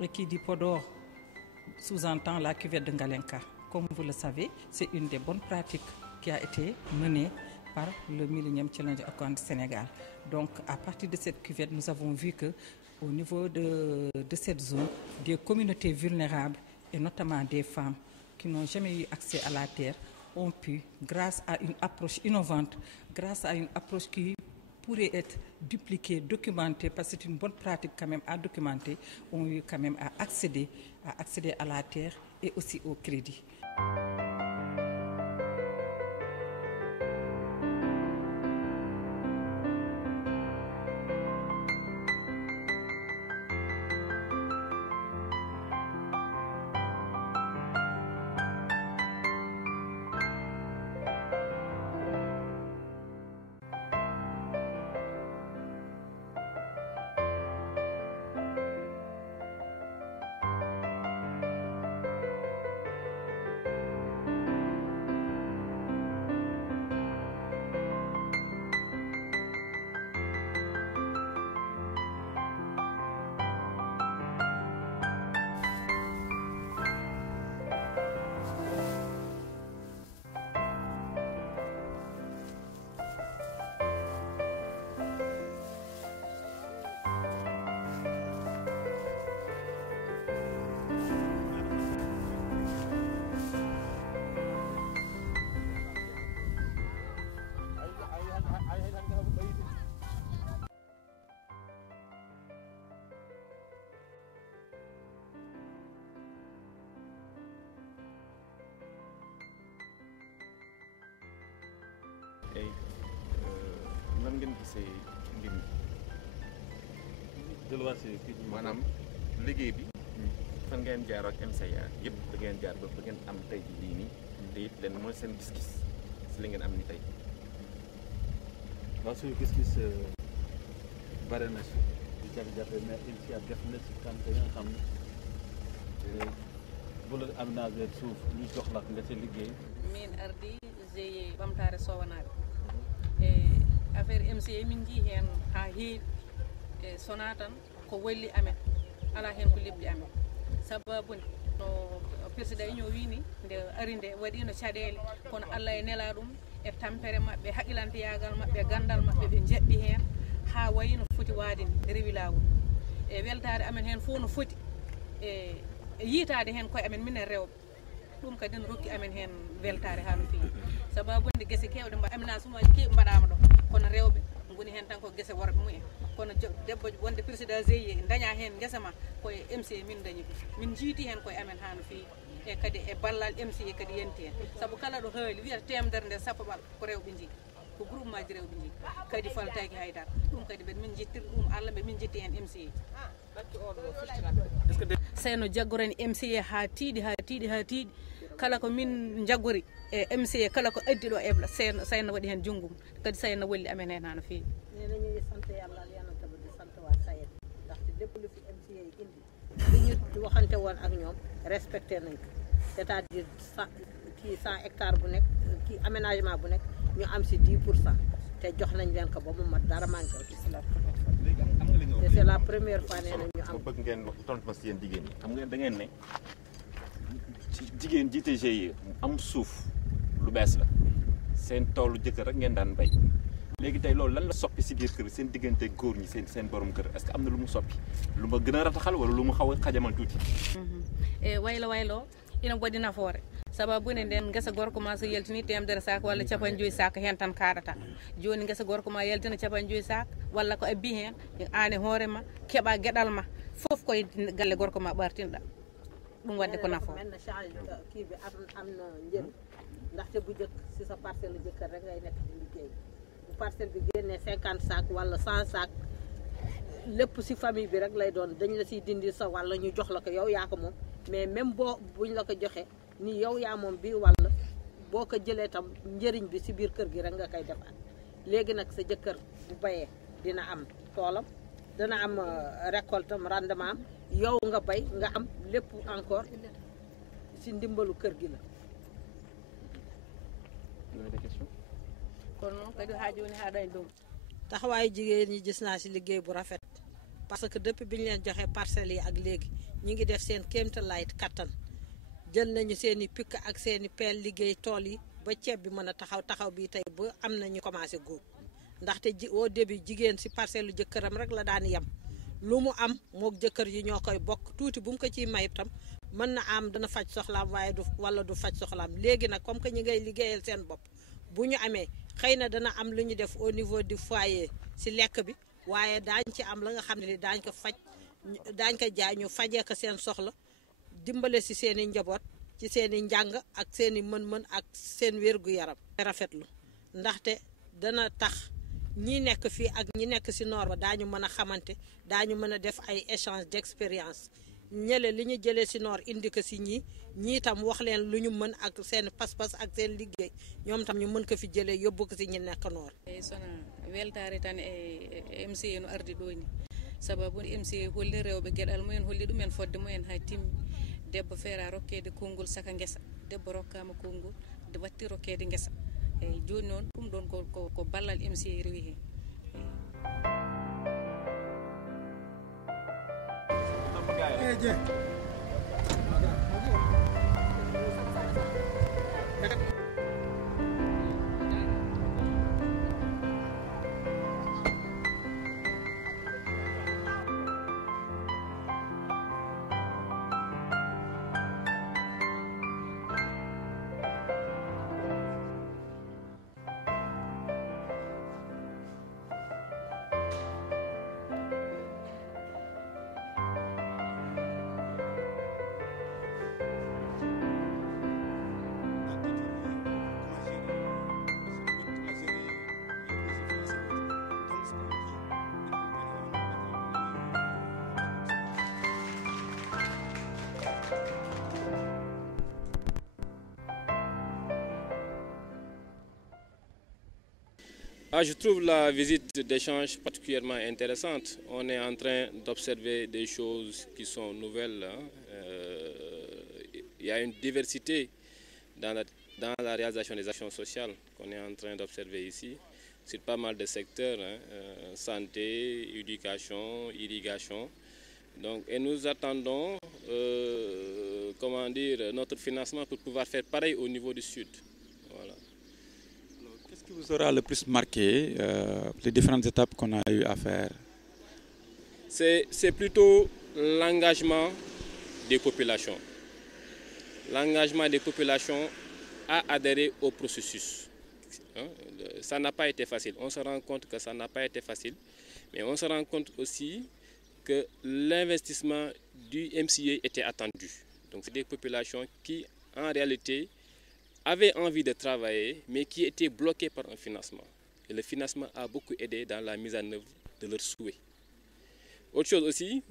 Et qui dit Podor sous-entend la cuvette de Ngalenka. Comme vous le savez, c'est une des bonnes pratiques qui a été menée par le Millennium Challenge Account du Sénégal. Donc à partir de cette cuvette, nous avons vu que au niveau de cette zone, des communautés vulnérables et notamment des femmes qui n'ont jamais eu accès à la terre ont pu, grâce à une approche innovante, grâce à une approche qui pourrait être dupliquée, documentée, parce que c'est une bonne pratique quand même à documenter, ont eu quand même à accéder à la terre et aussi au crédit. tey nan ngeen gisee mbir mi maanaam liggéey bi fan ngeen jaar ak MCA yëpp da ngeen jaar ba ngeen am tey ji lii nii te it leen mooy seen gis-gis si li ngeen am ni tey. waaw suñu gis-gis bare na si di jafe-jafe mais MCA def na si kante nga xam ne bu la aménagé suuf ñu jox la nga si liggéey min ardi GIE ɓamtare sowanaɓe e affaire MCA min jii hen ha heewi e sona tan ko walli amen ala hen ko lebbi amen sababude no président union wini nde ari nde waɗino caɗele kono Allah e nela ɗum e tampere mabɓe haqqilanteyagal mabɓe gandal mabɓe ɓe jeɓɓi hen ha wayi no foti waade ni rewi lawol e weltare amen hen fof no foti e yiitade hen koye amen minen rewɓe ɗum kadi no rokki amen hen weltare ha no feewi sababude guese kewɗe aménagement uji kewɗi mbaɗama ɗo kono rewɓe goni hen tan ko guese worɓe mumen kono debbo wonde président GIE daña hen guesa ma koye MCA min dañi ɗum min jiiti hen koye amen ha no feewi e kadi e ballal MCA kadi yenti hen saabu kala ɗo haali wiyata temedere nde sappo ɓal ko rewɓe jii ko groupement ji rewɓe jii kadi faltaki haydara ɗum kadi mbeɗa min jettiri ɗum Allah ɓe min jetti hen MCA seyno jaggorani MCA ha tiiɗi kala ko min jaggori e MCA kala ko addi ɗo ebla sayno waɗi hen junggum kadi sayno walli amen hen ha no feewi dañuy sant yàlla yonent bi di sant waa SAED ndaxte lépp lu fi MCA yi indi li ñu waxante woon ak ñoom respecté nañ ko c'est-à-dire kii 100 hectares bu nekk kii aménagement bu nekk ñu am si 10% te jox nañ leen ko ba mu mat dara manqué te c'est la première fois nee na ñu am. bëgg ngeen wax tontu ma si yéen jigéen ñi xam ngeen da ngeen ne ci jigéen jiite GIE am suuf lu bees la seen toolu jëkkër rek ngeen daan bay léegi tey loolu lan la soppi si biir kër seen diggante góor ñi seen borom kër est-ce que am na lu mu soppi lu ma gën a rataxal wala lu mu xaw a xajamal tuuti. e waylo ina waɗi nafoore sababude nden guesa gorko ma so yaltini temedere sac walla 50 sac hen tan kaɗata joni guesa gorko ma yaltina 50 sac walla ko abbi hen an hoore ma keeɓa gueɗal ma foof koye galle gorko ma ɓartinɗa ɗum wadde ko nafoore men change kii bi am na njëriñ ndaxte bu jëkk si sa parcelle jëkkër rek ngay nekk di liggéey bu parcelle bi génnee 50 sac wala 100 sac lépp si famille bi rek lay doon dañ la siy dindi sa walla ñu jox la ko yow yaa ko moom mais même buñ la ko joxe ni yow yaa moom bii walla boo ko jëlee tam njëriñ bi si biir kër gi rek nga koy defaat léegi nag sa jëkkër bu bayee dina am toolam dina am récolte am rendement am yow nga bay nga am lépp encore si ndimbalu kër gi la. kon noon kadi ha joni ha dañ ɗum taxawaayu jigéen ñi gis naa si liggéey bu rafet parce que depuis bi ñu leen joxee parcelles yi ak léegi ñi ngi def seen kéemtalaay kattan jël nañu seen i pikk ak seen i peel liggéey tool yi ba ceeb bi mën a taxaw bi tey ba am nañu commencé góob ndaxte au début jigéen si parcelle lu jëkkëram rek la daan yem lu mu am mook jëkkër yi ñoo koy bokk tuuti bu mu ko ciy may tam mën na am dana faj soxlaam waaye du faj soxlaam léegi nag comme que ñi ngay liggéeyal seen bopp bu ñu amee xëy na dana am lu ñu def au niveau du foyer si lekk bi waaye daañ ci am la nga xam ne daañ ko faj daañ ko jaay ñu fajee ko seen soxla dimbale si seen i njaboot ci seen i njàng ak seen i mën-mën ak seen wér-gu-yaram rafetlu ndaxte dana tax ñi nekk fii ak ñi nekk si noor ba daañu mën a xamante daañu mën a def ay échange d'expérience ñële li ñu jëlee si noor indi ko si ñii tam wax leen lu ñu mën ak seen pas-pas ak seen liggéey ñoom tam ñu mën ko fi jëlee yóbbu ko si ñi nekk noor sona weltare tan e MCA no ardi ɗo ni sababu MCA holli rewɓe gueɗal mumen holli ɗumen fodde mumen ha timmi debbo feera rokkede konngol saka guesa debbo rokkama konngol de watti rokkede guesa eyyi joni noon ɗum ɗon ko ballal MCA rewi hen Je trouve la visite d'échange particulièrement intéressante. On est en train d'observer des choses qui sont nouvelles. Il y a une diversité dans la réalisation des actions sociales qu'on est en train d'observer ici, sur pas mal de secteurs, santé, éducation, irrigation. Donc, et nous attendons notre financement pour pouvoir faire pareil au niveau du Sud. Voilà. Qu'est-ce qui vous aura le plus marqué, les différentes étapes qu'on a eu à faire? C'est plutôt l'engagement des populations. L'engagement des populations à adhérer au processus. Ça n'a pas été facile. On se rend compte que ça n'a pas été facile. Mais on se rend compte aussi que l'investissement du MCA était attendu. Donc c'est des populations qui, en réalité, avaient envie de travailler, mais qui étaient bloquées par un financement. Et le financement a beaucoup aidé dans la mise en œuvre de leurs souhaits. Autre chose aussi,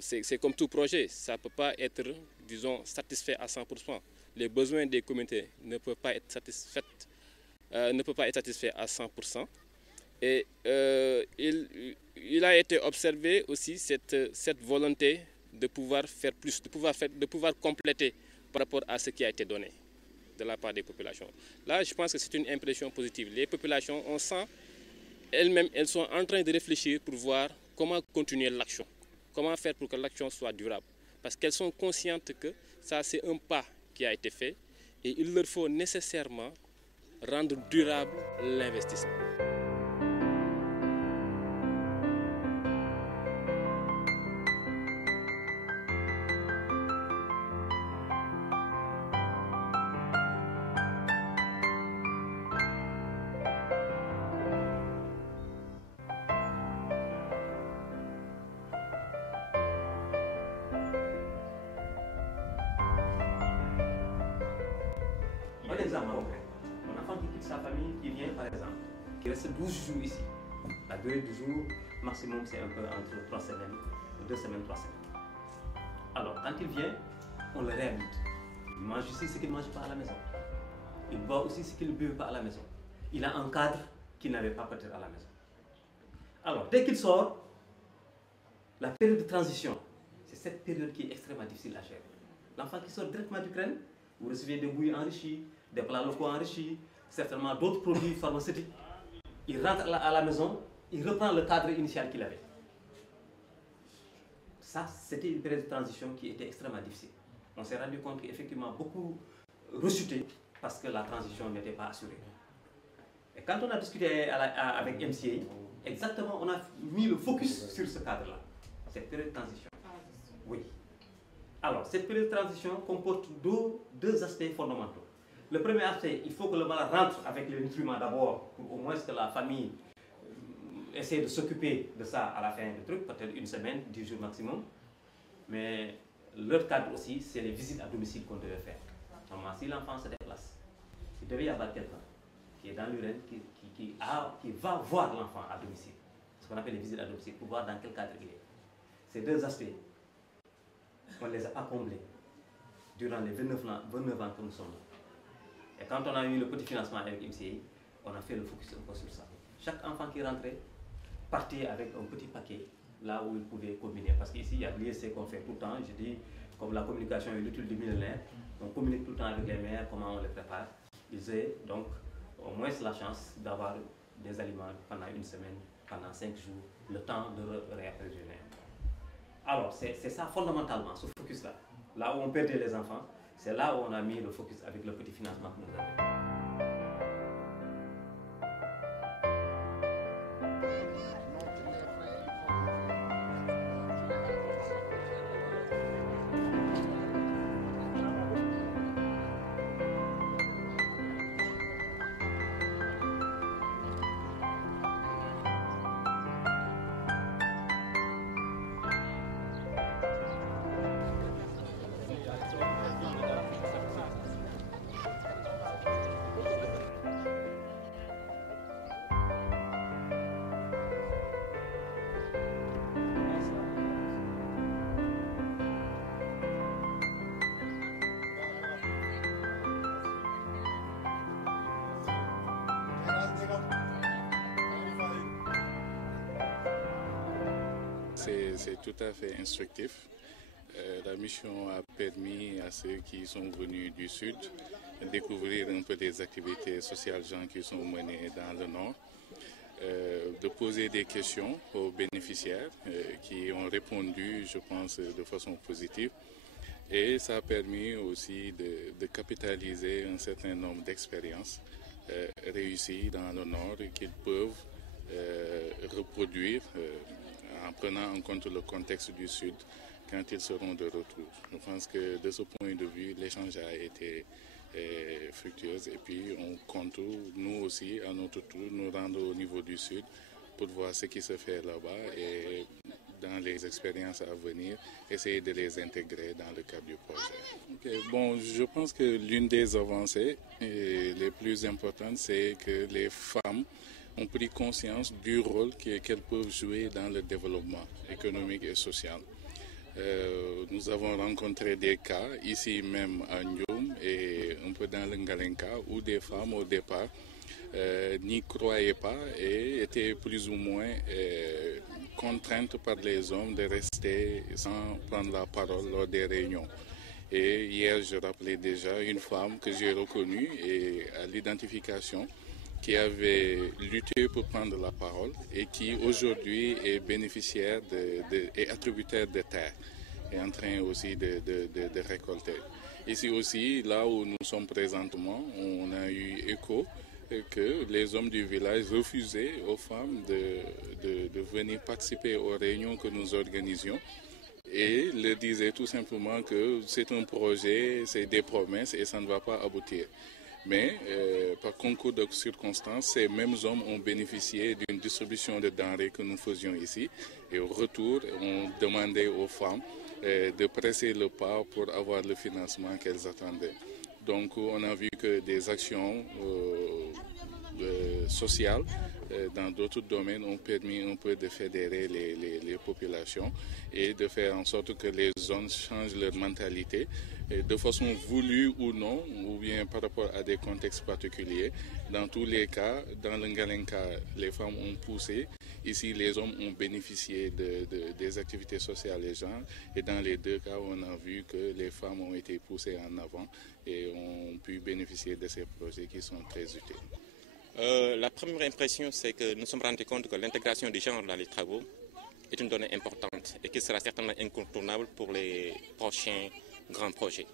c'est comme tout projet, ça ne peut pas être, disons, satisfait à 100%. Les besoins des communautés ne peuvent pas être satisfaits à 100%. Et il a été observé aussi cette volonté de pouvoir faire plus, de pouvoir compléter par rapport à ce qui a été donné de la part des populations. Là, je pense que c'est une impression positive. Les populations, on sent, elles-mêmes, elles sont en train de réfléchir pour voir comment continuer l'action. Comment faire pour que l'action soit durable. Parce qu'elles sont conscientes que ça, c'est un pas qui a été fait et il leur faut nécessairement rendre durable l'investissement. Un exemple concret. Un enfant qui quitte sa famille, qui vient par exemple, qui reste 12 jours ici. La durée du jour maximum, c'est un peu entre 3 semaines, 2 semaines, 3 semaines. Alors, quand il vient, on le réhabilite. Il mange ici ce qu'il ne mange pas à la maison. Il boit aussi ce qu'il ne buvait pas à la maison. Il a un cadre qu'il n'avait pas peut-être à la maison. Alors, dès qu'il sort, la période de transition, c'est cette période qui est extrêmement difficile à gérer. L'enfant qui sort directement du crène, vous recevez des bouillies enrichies, des plats locaux enrichis, certainement d'autres produits pharmaceutiques. Il rentre à la maison, il reprend le cadre initial qu'il avait. ça, c'était une période de transition qui était extrêmement difficile. On s'est rendu compte qu'effectivement, beaucoup rechuté parce que la transition n'était pas assurée. Et quand on a discuté avec MCA, exactement, on a mis le focus sur ce cadre-là, cette période de transition. Oui. Alors, cette période de transition comporte deux aspects fondamentaux. Le premier aspect, il faut que le malade rentre avec les nutriments d'abord, pour au moins que la famille essaie de s'occuper de ça à la fin du truc, peut-être une semaine, 10 jours maximum. Mais l'autre cadre aussi, c'est les visites à domicile qu'on devait faire. Normalement, si l'enfant se déplace, il devait y avoir quelqu'un qui est dans l'urène, qui va voir l'enfant à domicile. Ce qu'on appelle les visites à domicile, pour voir dans quel cadre il est. Ces deux aspects, on les a pas comblés durant les 29 ans que nous sommes là. Et quand on a eu le petit financement avec MCA, on a fait le focus un peu sur ça. Chaque enfant qui rentrait partait avec un petit paquet, là où il pouvait combiner. Parce qu'ici, il y a l'ISC qu'on fait tout le temps. Je dis, comme la communication est l'utile du millénaire, on communique tout le temps avec les mères, comment on les prépare. Ils aient donc au moins la chance d'avoir des aliments pendant une semaine, pendant 5 jours, le temps de réapprovisionner. Alors, c'est ça fondamentalement, ce focus-là. Là où on perdait les enfants, c'est là où on a mis le focus avec le petit financement que nous avons. C'est tout à fait instructif. La mission a permis à ceux qui sont venus du Sud de découvrir un peu des activités sociales gens qui sont menées dans le Nord, de poser des questions aux bénéficiaires qui ont répondu, je pense, de façon positive. Et ça a permis aussi de capitaliser un certain nombre d'expériences réussies dans le Nord et qu'ils peuvent reproduire en prenant en compte le contexte du Sud quand ils seront de retour. Je pense que de ce point de vue, l'échange a été fructueux et puis on compte, nous aussi, à notre tour, nous rendre au niveau du Sud pour voir ce qui se fait là-bas et dans les expériences à venir, essayer de les intégrer dans le cadre du projet. Bon, je pense que l'une des avancées les plus importantes, c'est que les femmes ont pris conscience du rôle qu'elles peuvent jouer dans le développement économique et social. Nous avons rencontré des cas, ici même à Ndioum et un peu dans le Ngalenka, où des femmes au départ n'y croyaient pas et étaient plus ou moins contraintes par les hommes de rester sans prendre la parole lors des réunions. Et hier, je rappelais déjà une femme que j'ai reconnue et à l'identification, qui avait lutté pour prendre la parole et qui aujourd'hui est bénéficiaire et attributaire de terres et en train aussi de récolter. Ici aussi, là où nous sommes présentement, on a eu écho que les hommes du village refusaient aux femmes de venir participer aux réunions que nous organisions et leur disaient tout simplement que c'est un projet, c'est des promesses et ça ne va pas aboutir. Mais par concours de circonstances, ces mêmes hommes ont bénéficié d'une distribution de denrées que nous faisions ici. Et au retour, on demandait aux femmes de presser le pas pour avoir le financement qu'elles attendaient. Donc on a vu que des actions sociales dans d'autres domaines ont permis un peu de fédérer les populations et de faire en sorte que les zones changent leur mentalité de façon voulue ou non, ou bien par rapport à des contextes particuliers. Dans tous les cas, dans le Ngalenka, les femmes ont poussé. Ici, les hommes ont bénéficié des activités sociales des gens. Et dans les deux cas, on a vu que les femmes ont été poussées en avant et ont pu bénéficier de ces projets qui sont très utiles. La première impression, c'est que nous nous sommes rendus compte que l'intégration des genres dans les travaux est une donnée importante et qui sera certainement incontournable pour les prochains grands projets.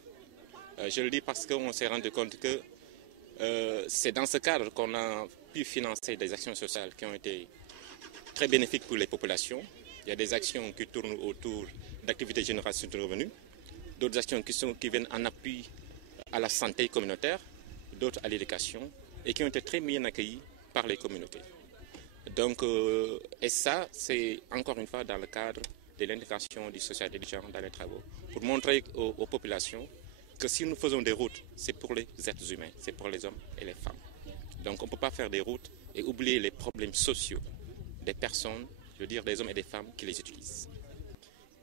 Je le dis parce qu'on s'est rendu compte que c'est dans ce cadre qu'on a pu financer des actions sociales qui ont été très bénéfiques pour les populations. Il y a des actions qui tournent autour d'activités de génération de revenus, d'autres actions qui viennent en appui à la santé communautaire, d'autres à l'éducation et qui ont été très bien accueillies par les communautés. Donc, et ça, c'est encore une fois dans le cadre de l'intégration du social et du genre dans les travaux, pour montrer aux populations que si nous faisons des routes, c'est pour les êtres humains, c'est pour les hommes et les femmes. Donc on ne peut pas faire des routes et oublier les problèmes sociaux des personnes, je veux dire des hommes et des femmes qui les utilisent.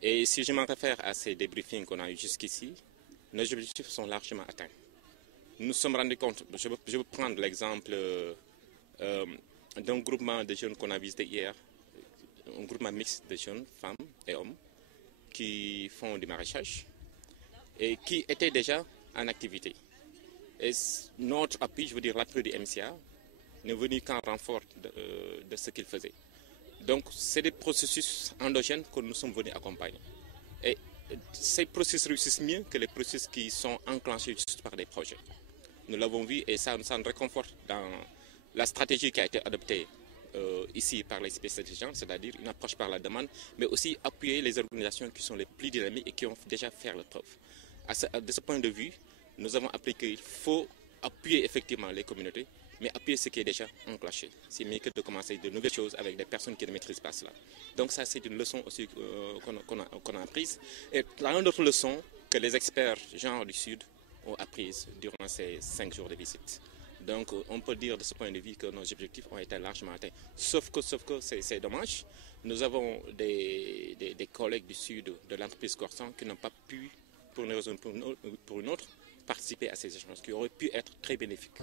Et si je m'en réfère à ces débriefings qu'on a eu jusqu'ici, nos objectifs sont largement atteints. Nous nous sommes rendus compte, je veux prendre l'exemple d'un groupement de jeunes qu'on a visité hier, un groupement mixte de jeunes, femmes et hommes, qui font du maraîchage et qui étaient déjà en activité. Et notre appui, je veux dire l'appui du MCA, n'est venu qu'en renfort de ce qu'ils faisaient. Donc c'est des processus endogènes que nous sommes venus accompagner. Et ces processus réussissent mieux que les processus qui sont enclenchés juste par des projets. Nous l'avons vu et ça nous réconforte dans la stratégie qui a été adoptée ici par les spécialistes, c'est-à-dire une approche par la demande, mais aussi appuyer les organisations qui sont les plus dynamiques et qui ont déjà fait leur preuve. De ce point de vue, nous avons appris qu'il faut appuyer effectivement les communautés, mais appuyer ce qui est déjà enclenché. C'est mieux que de commencer de nouvelles choses avec des personnes qui ne maîtrisent pas cela. Donc ça, c'est une leçon aussi qu'on a apprise. Et une autre leçon que les experts genre du Sud ont apprise durant ces 5 jours de visite. Donc on peut dire de ce point de vue que nos objectifs ont été largement atteints. Sauf que c'est dommage. Nous avons des collègues du Sud de l'entreprise Corsan qui n'ont pas pu, pour une raison ou pour une autre, participer à ces échanges qui auraient pu être très bénéfiques.